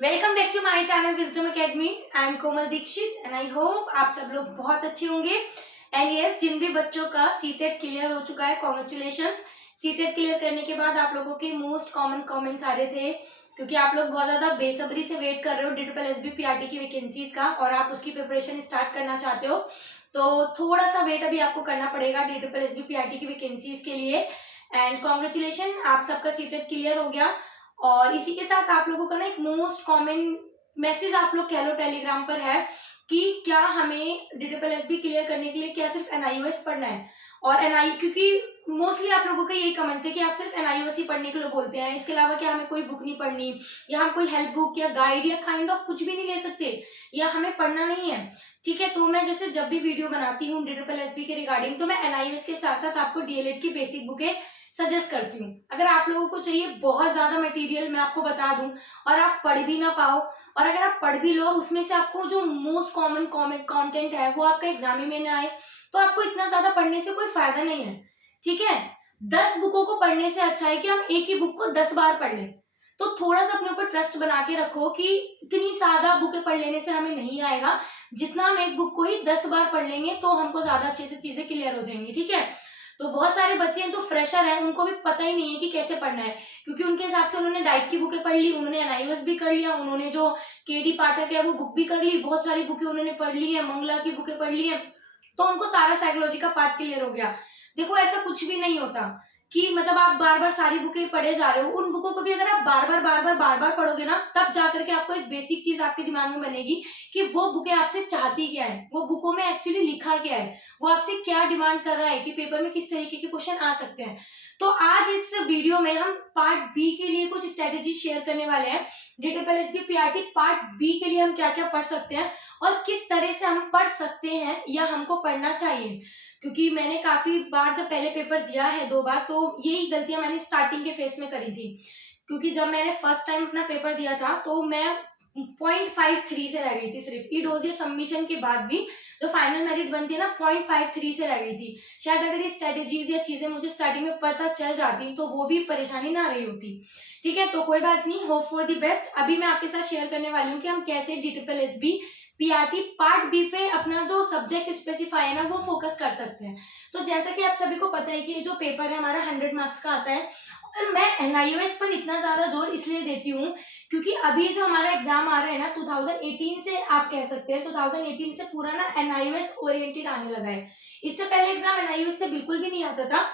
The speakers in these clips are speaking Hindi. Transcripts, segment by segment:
Welcome back to my channel wisdom academy. I am Komal Dikshit and I hope आप सब लोग बहुत अच्छे होंगे। एंड यस, जिन भी बच्चों का सीटेट क्लियर हो चुका है, कॉन्ग्रेचुलेशंस। सीटेट क्लियर करने के बाद आप लोगों के मोस्ट कॉमन कमेंट्स आ रहे थे क्योंकि आप लोग बहुत ज्यादा बेसब्री से वेट कर रहे हो DSSB PRT की वैकेंसीज का और आप उसकी प्रिपरेशन स्टार्ट करना चाहते हो। तो थोड़ा सा वेट अभी आपको करना पड़ेगा DSSB PRT की वैकेंसीज के लिए। एंड कॉन्ग्रेचुलेशन, आप सबका सीटेट क्लियर हो गया। और इसी के साथ आप लोगों का ना एक मोस्ट कॉमन मैसेज आप लोग कह लो टेलीग्राम पर है कि क्या हमें DSSB क्लियर करने के लिए क्या सिर्फ NIOS पढ़ना है। और NI क्योंकि मोस्टली आप लोगों का यही कमेंट है कि आप सिर्फ NIOS ही पढ़ने के लिए बोलते हैं, इसके अलावा क्या हमें कोई बुक नहीं पढ़नी या हम कोई हेल्प बुक या गाइड या काइंड ऑफ कुछ भी नहीं ले सकते या हमें पढ़ना नहीं है। ठीक है, तो मैं जैसे जब भी वीडियो बनाती हूँ DSSB के रिगार्डिंग तो मैं NIOS के साथ साथ आपको DLED की बेसिक बुकें सजेस्ट करती हूँ। अगर आप लोगों को चाहिए बहुत ज्यादा मटेरियल मैं आपको बता दूं और आप पढ़ भी ना पाओ, और अगर आप पढ़ भी लो उसमें से आपको जो मोस्ट कॉमन कंटेंट है वो आपका एग्जाम में ना आए, तो आपको इतना ज्यादा पढ़ने से कोई फायदा नहीं है। ठीक है, 10 बुकों को पढ़ने से अच्छा है कि हम एक ही बुक को 10 बार पढ़ लें। तो थोड़ा सा अपने ऊपर ट्रस्ट बना के रखो कि इतनी ज्यादा बुकें पढ़ लेने से हमें नहीं आएगा, जितना हम एक बुक को ही 10 बार पढ़ लेंगे तो हमको ज्यादा अच्छे से चीजें क्लियर हो जाएंगी। ठीक है, तो बहुत सारे बच्चे हैं जो फ्रेशर हैं, उनको भी पता ही नहीं है कि कैसे पढ़ना है, क्योंकि उनके हिसाब से उन्होंने डाइट की बुकें पढ़ ली, उन्होंने NIOS भी कर लिया, उन्होंने जो KD पाठक है वो बुक भी कर ली, बहुत सारी बुकें उन्होंने पढ़ ली है, मंगला की बुकें पढ़ ली है, तो उनको सारा साइकोलॉजी का पार्ट क्लियर हो गया। देखो ऐसा कुछ भी नहीं होता कि मतलब आप बार बार सारी बुकें पढ़े जा रहे हो। उन बुकों को भी अगर आप बार बार पढ़ोगे ना, तब जाकर के आपको एक बेसिक चीज आपके दिमाग में बनेगी कि वो बुकें आपसे चाहती क्या है, वो बुकों में एक्चुअली लिखा क्या है, वो आपसे क्या डिमांड कर रहा है कि पेपर में किस तरीके के क्वेश्चन आ सकते हैं। तो आज इस वीडियो में हम पार्ट बी के लिए कुछ स्ट्रेटेजी शेयर करने वाले हैं। DSSB PRT पार्ट बी के लिए हम क्या क्या पढ़ सकते हैं और किस तरह से हम पढ़ सकते हैं या हमको पढ़ना चाहिए। क्योंकि मैंने काफी बार जब पहले पेपर दिया है 2 बार, तो यही गलतियां मैंने स्टार्टिंग के फेस में करी थी। क्योंकि जब मैंने फर्स्ट टाइम अपना पेपर दिया था तो मैं 0.53 से रह गई थी, सिर्फ ई डोजियर सबमिशन के बाद भी जो फाइनल मेरिट बनती है ना 0.53 से रह गई थी। शायद अगर ये स्ट्रेटेजीज या चीजें मुझे स्टार्टिंग में पता चल जाती तो वो भी परेशानी ना रही होती। ठीक है, तो कोई बात नहीं, होप फॉर दी बेस्ट। अभी मैं आपके साथ शेयर करने वाली हूँ कि हम कैसे DSSB PRT पार्ट बी पे अपना जो सब्जेक्ट स्पेसिफाई है ना वो फोकस कर सकते हैं। तो जैसा कि आप सभी को पता है कि ये जो पेपर है हमारा 100 मार्क्स का आता है, और मैं NIOS पर इतना ज्यादा जोर इसलिए देती हूँ क्योंकि अभी जो हमारा एग्जाम आ रहा है ना 2018 से, आप कह सकते हैं 2018 से पूरा ना NIOS ओरिएंटेड आने लगा है। इससे पहले एग्जाम NIOS से बिल्कुल भी नहीं आता था।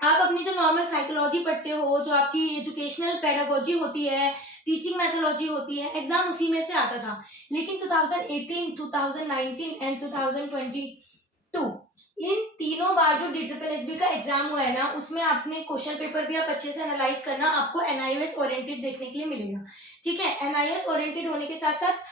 आप अपनी जो नॉर्मल साइकोलॉजी पढ़ते हो, जो आपकी एजुकेशनल पेडागोजी होती है, टीचिंग मेथोलॉजी होती है, एग्जाम उसी में से आता था। लेकिन 2018, 2019 एंड 2022 इन तीनों बार जो DSSB का एग्जाम हुआ है ना, उसमें आपने क्वेश्चन पेपर भी आप अच्छे से एनालाइज करना, आपको NIOS ओरिएंटेड देखने के लिए मिलेगा। ठीक है, NIOS ओरिएंटेड होने के साथ साथ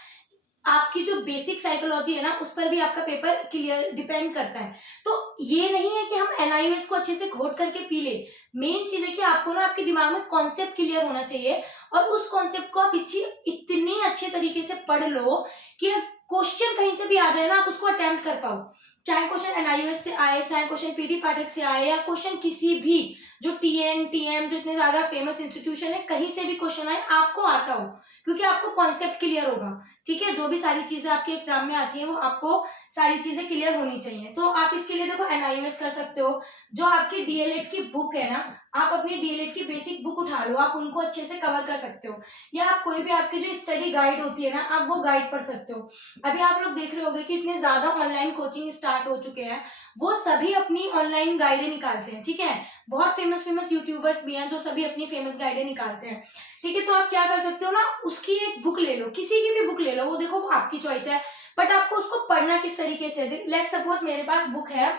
आपकी जो बेसिक साइकोलॉजी है ना उस पर भी आपका पेपर क्लियर डिपेंड करता है। तो ये नहीं है कि हम NIOS को अच्छे से घोट करके पी ले। मेन चीज है कि आपको ना आपके दिमाग में कॉन्सेप्ट क्लियर होना चाहिए और उस कॉन्सेप्ट को आप इतनी अच्छे तरीके से पढ़ लो कि क्वेश्चन कहीं से भी आ जाए ना आप उसको अटेम्प्ट कर पाओ। चाहे क्वेश्चन NIOS से आए, चाहे क्वेश्चन PD पाठक से आए, या क्वेश्चन किसी भी जो TN TM जो इतने ज्यादा फेमस इंस्टीट्यूशन है कहीं से भी क्वेश्चन आए आपको आता हो, क्योंकि आपको कॉन्सेप्ट क्लियर होगा। ठीक है, जो भी सारी चीजें आपके एग्जाम में आती हैं वो आपको सारी चीजें क्लियर होनी चाहिए। तो आप इसके लिए देखो NIOS कर सकते हो। जो आपकी DLED की बुक है ना, आप अपनी DLED की बेसिक बुक उठा लो, आप उनको अच्छे से कवर कर सकते हो, या आप कोई भी आपकी जो स्टडी गाइड होती है ना आप वो गाइड पढ़ सकते हो। अभी आप लोग देख रहे होंगे कि इतने ज्यादा ऑनलाइन कोचिंग स्टार्ट हो चुके हैं, वो सभी अपनी ऑनलाइन गाइडें निकालते हैं। ठीक है, बहुत फेमस फेमस यूट्यूबर्स भी हैं जो सभी अपनी फेमस गाइडें निकालते हैं। ठीक है, तो आप क्या कर सकते हो ना, उसकी एक बुक ले लो, किसी की भी बुक ले लो, वो देखो वो आपकी चॉइस है, बट आपको उसको पढ़ना किस तरीके से। लेट्स सपोज मेरे पास बुक है,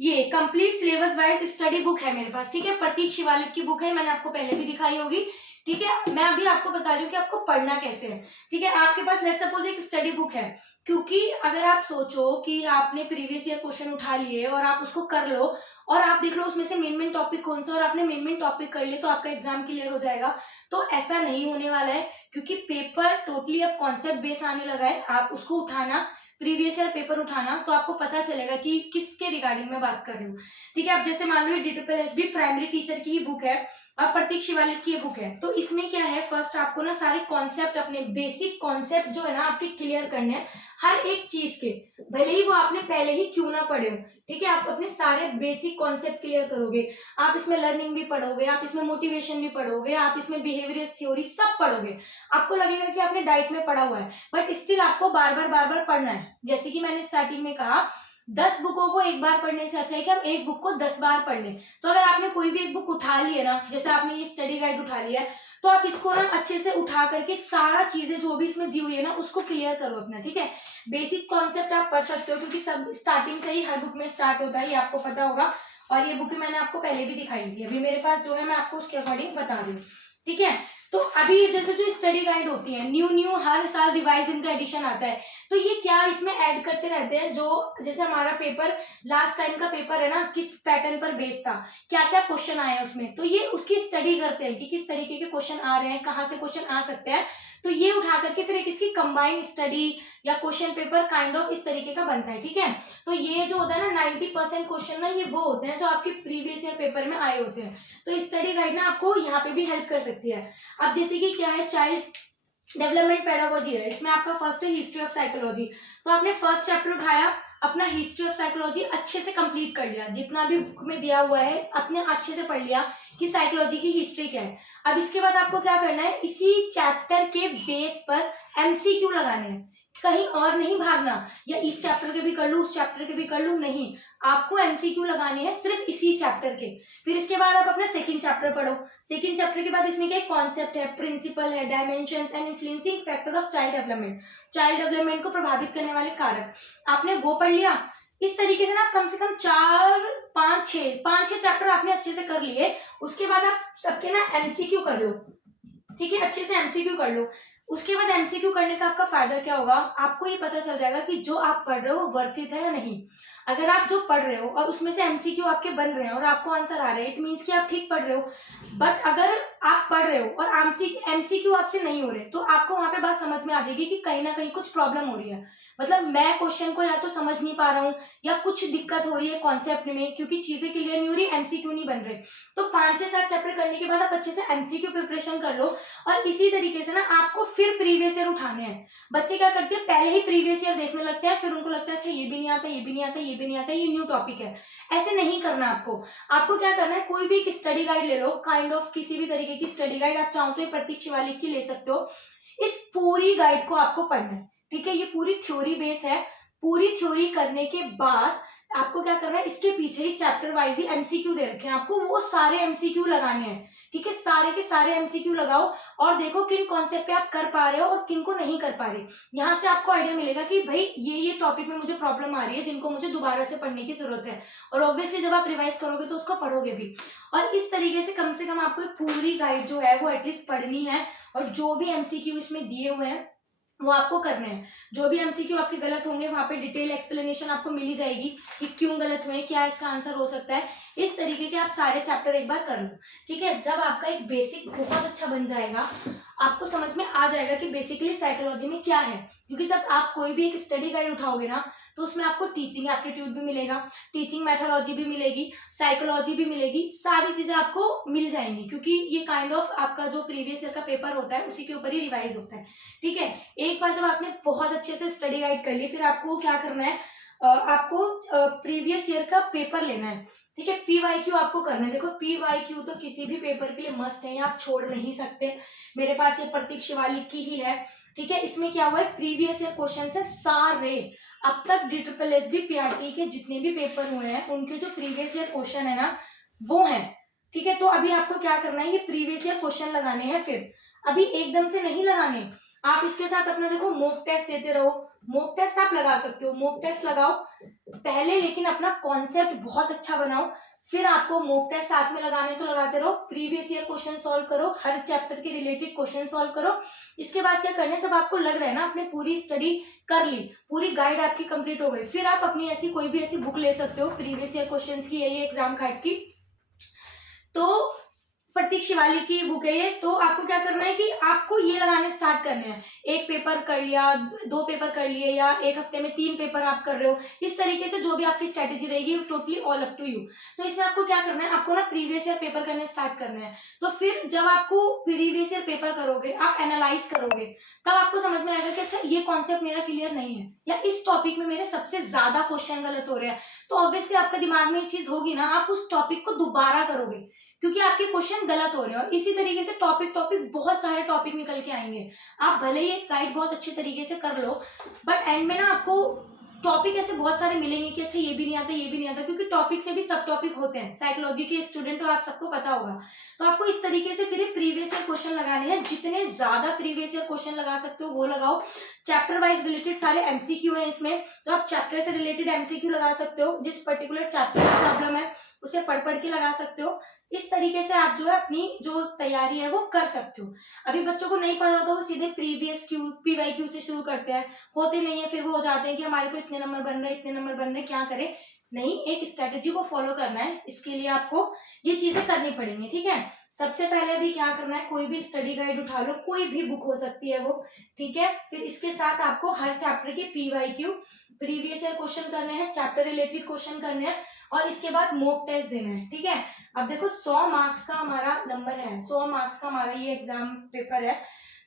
ये complete syllabus wise study book है मेरे पास। ठीक है, प्रतीक शिवालिक की बुक है, मैंने आपको पहले भी दिखाई होगी। ठीक है, मैं अभी आपको बता रही हूँ कि आपको पढ़ना कैसे है। ठीक है, आपके पास लेट्स सपोज एक स्टडी बुक है, क्योंकि अगर आप सोचो कि आपने प्रीवियस ईयर क्वेश्चन उठा लिए और आप उसको कर लो और आप देख लो उसमें से मेन टॉपिक कौन सा और आपने मेन टॉपिक कर लिए तो आपका एग्जाम क्लियर हो जाएगा, तो ऐसा नहीं होने वाला है। क्योंकि पेपर टोटली अब कॉन्सेप्ट बेस आने लगा है, आप उसको उठाना, प्रीवियस ईयर पेपर उठाना, तो आपको पता चलेगा कि किसके रिगार्डिंग में बात कर रही हूँ। ठीक है, अब जैसे मान लो DSSB प्राइमरी टीचर की ही बुक है और प्रतीक शिवालिक की ये बुक है। तो इसमें क्या है, फर्स्ट आपको ना सारे कॉन्सेप्ट, अपने बेसिक कॉन्सेप्ट जो है ना आपके क्लियर करने हैं हर एक चीज के, भले ही वो आपने पहले ही क्यों ना पढ़े हो। ठीक है, आप अपने सारे बेसिक कॉन्सेप्ट क्लियर करोगे। आप इसमें लर्निंग भी पढ़ोगे, आप इसमें मोटिवेशन भी पढ़ोगे, आप इसमें बिहेवियरल थ्योरी सब पढ़ोगे। आपको लगेगा कि आपने डाइट में पढ़ा हुआ है, बट स्टिल आपको बार बार पढ़ना है। जैसे कि मैंने स्टार्टिंग में कहा, 10 बुकों को एक बार पढ़ने से अच्छा है कि हम एक बुक को 10 बार पढ़ लें। तो अगर आपने कोई भी एक बुक उठा ली है ना, जैसे आपने ये स्टडी गाइड उठा लिया है, तो आप इसको ना अच्छे से उठा करके सारा चीजें जो भी इसमें दी हुई है ना उसको क्लियर करो अपना। ठीक है, बेसिक कॉन्सेप्ट आप पढ़ सकते हो, क्योंकि सब स्टार्टिंग से ही हर बुक में स्टार्ट होता है, ये आपको पता होगा। और ये बुक मैंने आपको पहले भी दिखाई थी, अभी मेरे पास जो है मैं आपको उसके अकॉर्डिंग बता रही हूँ। ठीक है, तो अभी जैसे जो स्टडी गाइड होती है न्यू हर साल रिवाइज इनका एडिशन आता है, तो ये क्या इसमें ऐड करते रहते हैं, जो जैसे हमारा पेपर लास्ट टाइम का पेपर है ना, किस पैटर्न पर बेस्ड था, क्या क्या क्वेश्चन आए हैं उसमें, तो ये उसकी स्टडी करते हैं कि किस तरीके के क्वेश्चन आ रहे हैं, कहाँ से क्वेश्चन आ सकते हैं। तो ये उठा करके फिर एक इसकी कंबाइंड स्टडी या क्वेश्चन पेपर काइंड ऑफ इस तरीके का बनता है। ठीक है, तो ये जो होता है ना 90% क्वेश्चन ना ये वो होते हैं जो आपके प्रीवियस ईयर पेपर में आए होते हैं। तो स्टडी गाइड ना आपको यहाँ पे भी हेल्प कर सकती है। अब जैसे कि क्या है, चाइल्ड डेवलपमेंट पेडागोजी है, इसमें आपका फर्स्ट है हिस्ट्री ऑफ साइकोलॉजी। तो आपने फर्स्ट चैप्टर उठाया, अपना हिस्ट्री ऑफ साइकोलॉजी अच्छे से कंप्लीट कर लिया, जितना भी बुक में दिया हुआ है अपने अच्छे से पढ़ लिया कि साइकोलॉजी की हिस्ट्री क्या है। अब इसके बाद आपको क्या करना है, इसी चैप्टर के बेस पर एमसीक्यू लगाने हैं, कहीं और नहीं भागना, या इस चैप्टर के भी कर लूं उस चैप्टर के भी कर लूं, नहीं, आपको एमसीक्यू लगाने हैं सिर्फ इसी चैप्टर के। फिर इसके बाद आप अपना सेकंड चैप्टर पढ़ो। सेकंड चैप्टर के बाद इसमें क्या कॉन्सेप्ट है, प्रिंसिपल है, dimensions and influencing factor of child development, child development को प्रभावित करने वाले कारक, आपने वो पढ़ लिया। इस तरीके से ना आप कम से कम 4 5 6 चैप्टर आपने अच्छे से कर लिए। उसके बाद आप सबके ना एमसीक्यू कर लो। ठीक है, अच्छे से एमसीक्यू कर लो। उसके बाद एमसीक्यू करने का आपका फायदा क्या होगा, आपको ये पता चल जाएगा कि जो आप पढ़ रहे हो वो वर्थित है या नहीं। अगर आप जो पढ़ रहे हो और उसमें से एमसीक्यू आपके बन रहे हैं और आपको आंसर आ रहा है, इट मीन्स कि आप ठीक पढ़ रहे हो। बट अगर आप पढ़ रहे हो और एमसीक्यू आपसे नहीं हो रहे, तो आपको वहां पे बात समझ में आ जाएगी कि कहीं ना कहीं कुछ प्रॉब्लम हो रही है। मतलब मैं क्वेश्चन को या तो समझ नहीं पा रहा हूँ, या कुछ दिक्कत हो रही है कॉन्सेप्ट में, क्योंकि चीजें क्लियर नहीं हो रही, एमसीक्यू नहीं बन रहे। तो 5 से 7 चैप्टर करने के बाद आप अच्छे से एमसीक्यू प्रिपरेशन कर लो। और इसी तरीके से ना आपको फिर प्रीवियस ईयर उठाने हैं। बच्चे क्या करते हैं, पहले ही प्रीवियस ईयर देखने लगते हैं, फिर उनको लगता है अच्छा ये भी नहीं आता, ये भी नहीं आता, ये भी नहीं आता, ये न्यू टॉपिक है। ऐसे नहीं करना आपको। आपको क्या करना है, कोई भी एक स्टडी गाइड ले लो, काइंड ऑफ किसी भी तरीके की स्टडी गाइड, आप चाहो तो ये प्रतीक शिवालिक की ले सकते हो। इस पूरी गाइड को आपको पढ़ना है। ठीक है, ये पूरी थ्योरी बेस है। पूरी थ्योरी करने के बाद आपको क्या करना है, इसके पीछे ही चैप्टर वाइज ही एमसीक्यू दे रखे हैं, आपको वो सारे एमसीक्यू लगाने हैं। ठीक है, सारे के सारे एमसीक्यू लगाओ और देखो किन कॉन्सेप्ट पे आप कर पा रहे हो और किन को नहीं कर पा रहे। यहाँ से आपको आइडिया मिलेगा कि भाई ये टॉपिक में मुझे प्रॉब्लम आ रही है, जिनको मुझे दोबारा से पढ़ने की जरूरत है। और ऑब्वियसली जब आप रिवाइज करोगे तो उसको पढ़ोगे भी। और इस तरीके से कम आपको पूरी गाइड जो है वो एटलीस्ट पढ़नी है। और जो भी एमसीक्यू इसमें दिए हुए हैं वो आपको करने हैं। जो भी एमसीक्यू आपके गलत होंगे वहां पे डिटेल एक्सप्लेनेशन आपको मिली जाएगी कि क्यों गलत हुए, क्या इसका आंसर हो सकता है। इस तरीके के आप सारे चैप्टर एक बार कर लो। ठीक है, जब आपका एक बेसिक बहुत अच्छा बन जाएगा, आपको समझ में आ जाएगा कि बेसिकली साइकोलॉजी में क्या है। क्योंकि जब आप कोई भी एक स्टडी गाइड उठाओगे ना, तो उसमें आपको टीचिंग एप्टीट्यूड भी मिलेगा, टीचिंग मेथोलॉजी भी मिलेगी, साइकोलॉजी भी मिलेगी, सारी चीजें आपको मिल जाएंगी। क्योंकि ये काइंड ऑफ आपका जो प्रीवियस ईयर का पेपर होता है उसी के ऊपर ही रिवाइज होता है। ठीक है, एक बार जब आपने बहुत अच्छे से स्टडी गाइड कर ली, फिर आपको क्या करना है, आपको प्रीवियस ईयर का पेपर लेना है। ठीक है, पीवाईक्यू आपको करना है। देखो पीवाईक्यू तो किसी भी पेपर के लिए मस्ट है, आप छोड़ नहीं सकते। मेरे पास ये प्रतीक शिवालिक की ही है। ठीक है, इसमें क्या हुआ है, प्रीवियस ईयर क्वेश्चन है सारे, अब तक DSSB PRT के जितने भी पेपर हुए हैं उनके जो प्रीवियस ईयर क्वेश्चन है ना वो है। ठीक है, तो अभी आपको क्या करना है, ये प्रीवियस ईयर क्वेश्चन लगाने हैं। फिर अभी एकदम से नहीं लगाने, आप इसके साथ अपना देखो मॉक टेस्ट देते रहो। मॉक टेस्ट आप लगा सकते हो, मॉक टेस्ट लगाओ पहले, लेकिन अपना कॉन्सेप्ट बहुत अच्छा बनाओ। फिर आपको मॉक टेस्ट साथ में लगाने तो लगाते रहो, प्रीवियस ईयर क्वेश्चन सॉल्व करो, हर चैप्टर के रिलेटेड क्वेश्चन सॉल्व करो। इसके बाद क्या करना है, जब आपको लग रहा है ना आपने पूरी स्टडी कर ली, पूरी गाइड आपकी कंप्लीट हो गई, फिर आप अपनी ऐसी कोई भी ऐसी बुक ले सकते हो प्रीवियस ईयर क्वेश्चंस की, यही एग्जाम गाइड की। तो प्रतीक शिवालिक की बुक है ये। तो आपको क्या करना है कि आपको ये लगाने स्टार्ट करने हैं। एक पेपर कर लिया, 2 पेपर कर लिए, या एक हफ्ते में 3 पेपर आप कर रहे हो, इस तरीके से जो भी आपकी स्ट्रेटेजी रहेगी, totally all up to you. तो इसमें आपको क्या करना है, आपको ना प्रीवियस ईयर पेपर करने स्टार्ट करने हैं। तो फिर जब आपको प्रीवियस ईयर पेपर करोगे, आप एनालाइज करोगे, तब आपको समझ में आएगा कि अच्छा ये कॉन्सेप्ट मेरा क्लियर नहीं है, या इस टॉपिक में मेरे सबसे ज्यादा क्वेश्चन गलत हो रहे हैं। तो ऑब्वियसली आपका दिमाग में ये चीज होगी ना, आप उस टॉपिक को दोबारा करोगे, क्योंकि आपके क्वेश्चन गलत हो रहे हैं। और इसी तरीके से टॉपिक टॉपिक बहुत सारे टॉपिक निकल के आएंगे। आप भले ही एक गाइड बहुत अच्छे तरीके से कर लो, बट एंड में ना आपको टॉपिक ऐसे बहुत सारे मिलेंगे कि अच्छा ये भी नहीं आता, ये भी नहीं आता, क्योंकि टॉपिक से भी सब टॉपिक होते हैं। साइकोलॉजी के स्टूडेंट हो आप, सबको पता होगा। तो आपको इस तरीके से फिर प्रीवियस ईयर क्वेश्चन लगाने हैं। जितने ज्यादा प्रीवियस ईयर क्वेश्चन लगा सकते हो वो लगाओ। चैप्टर वाइज रिलेटेड सारे एमसीक्यू है इसमें, तो आप चैप्टर से रिलेटेड एमसीक्यू लगा सकते हो। जिस पर्टिकुलर चैप्टर की प्रॉब्लम है उसे पढ़ पढ़ के लगा सकते हो। इस तरीके से आप जो है अपनी जो तैयारी है वो कर सकते हो। अभी बच्चों को नहीं पता होता, वो सीधे प्रीवियस क्यू पीवाईक्यू से शुरू करते हैं, होते नहीं है, फिर वो हो जाते हैं कि हमारे तो इतने नंबर बन रहे, इतने नंबर बन रहे, क्या करें। नहीं, एक स्ट्रेटेजी को फॉलो करना है, इसके लिए आपको ये चीजें करनी पड़ेंगी, ठीक है। सबसे पहले अभी क्या करना है, कोई भी स्टडी गाइड उठा लो, कोई भी बुक हो सकती है वो, ठीक है। फिर इसके साथ आपको हर चैप्टर के पीवाईक्यू, प्रीवियस ईयर क्वेश्चन करने हैं, चैप्टर रिलेटेड क्वेश्चन करने हैं, और इसके बाद मॉक टेस्ट देना है, ठीक है। अब देखो 100 मार्क्स का हमारा नंबर है, 100 मार्क्स का हमारा ये एग्जाम पेपर है,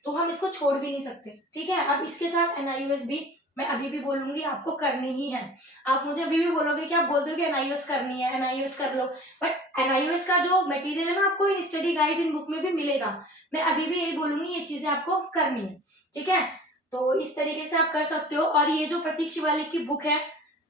तो हम इसको छोड़ भी नहीं सकते, ठीक है। अब इसके साथ एनआईयूएस भी मैं अभी भी बोलूंगी आपको करनी ही है। आप मुझे अभी भी बोलोगे कि आप बोलते हो कि एनआईयूएस करनी है, एनआईयूएस कर लो, बट एनआईयूएस का जो मटेरियल है ना आपको in study guide in book में भी मिलेगा। मैं अभी भी यही बोलूंगी, ये चीजें आपको करनी है, ठीक है। तो इस तरीके से आप कर सकते हो। और ये जो प्रतीक शिवालिक की बुक है,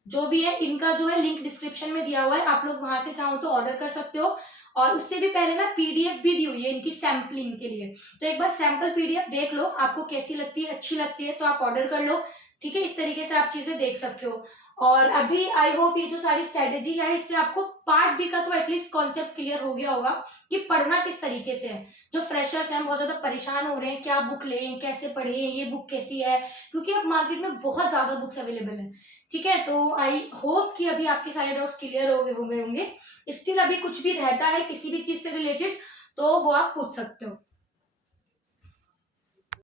जो भी है, इनका जो है लिंक डिस्क्रिप्शन में दिया हुआ है, आप लोग वहां से चाहो तो ऑर्डर कर सकते हो। और उससे भी पहले ना पीडीएफ भी दी हुई है इनकी सैम्पलिंग के लिए, तो एक बार सैंपल पीडीएफ देख लो, आपको कैसी लगती है, अच्छी लगती है तो आप ऑर्डर कर लो, ठीक है। इस तरीके से आप चीजें देख सकते हो। और अभी आई होप ये जो सारी स्ट्रेटेजी है, इससे आपको पार्ट बी का तो एटलीस्ट कॉन्सेप्ट क्लियर हो गया होगा कि पढ़ना किस तरीके से है। जो फ्रेशर्स हैं बहुत ज्यादा परेशान हो रहे हैं, क्या बुक लें, कैसे पढ़ें, ये बुक कैसी है, क्योंकि अब मार्केट में बहुत ज्यादा बुक्स अवेलेबल है, ठीक है। तो आई होप कि अभी आपके सारे डाउट्स क्लियर हो गए होंगे। स्टिल अभी कुछ भी रहता है किसी भी चीज से रिलेटेड, तो वो आप पूछ सकते हो।